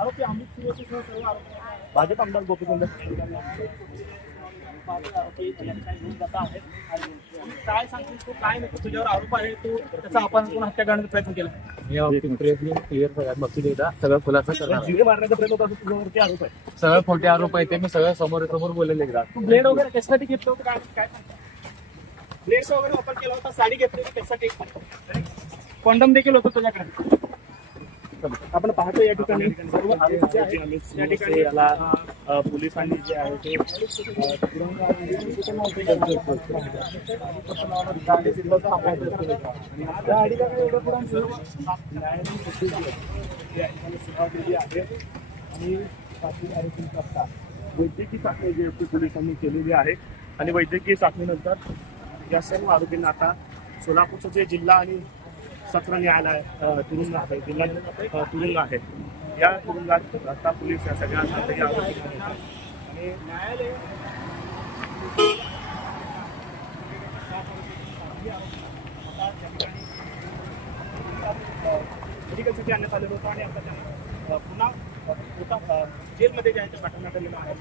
आरोपी अमित सुरेशसह सर्व आरोपी भाजप आमदार गोपीचंद आरोपी घेऊन जात आहेत. आणि काय सांगतील तू, काय नको तुझ्यावर आरोप आहे, तू त्याचा अपहरण करून हत्या करण्याचा प्रयत्न केला. सगळं खुलासा करणार. जिवे मारण्याचा प्रयत्न होता, तुझ्यावरती आरोप आहे. सगळं खोटे आरोप आहे ते मी सगळं समोर बोललेले एकदा. तू ब्लेड वगैरे कशासाठी घेतलं होतं, काय काय सांगता? ब्लेडचा वगैरे वापर केला होता, साडी घेतली होती त्यासाठी, कॉन्डम देखील होतं तुझ्याकडे. आपण पाहतो या ठिकाणी सर्व आरोपी आहेत. या ठिकाणी याला पोलिसांनी जे आहे ते वैद्यकीय चाचणी जी आहे पोलिसांनी केलेली आहे. आणि वैद्यकीय चाचणीनंतर या सर्व आरोपींना आता सोलापूरचं जे जिल्हा आणि सत्र न्यायालय तुरुंग आहे, जिल्हा तुरुंग आहे, या तुरुंगात आता पोलीस या सगळ्यांना आणि न्यायालय मेडिकलसाठी आणण्यात आलेलं होतं आणि आता त्यांना पुन्हा जेलमध्ये जे आहे ते पाठवण्यात आलेलं आहे.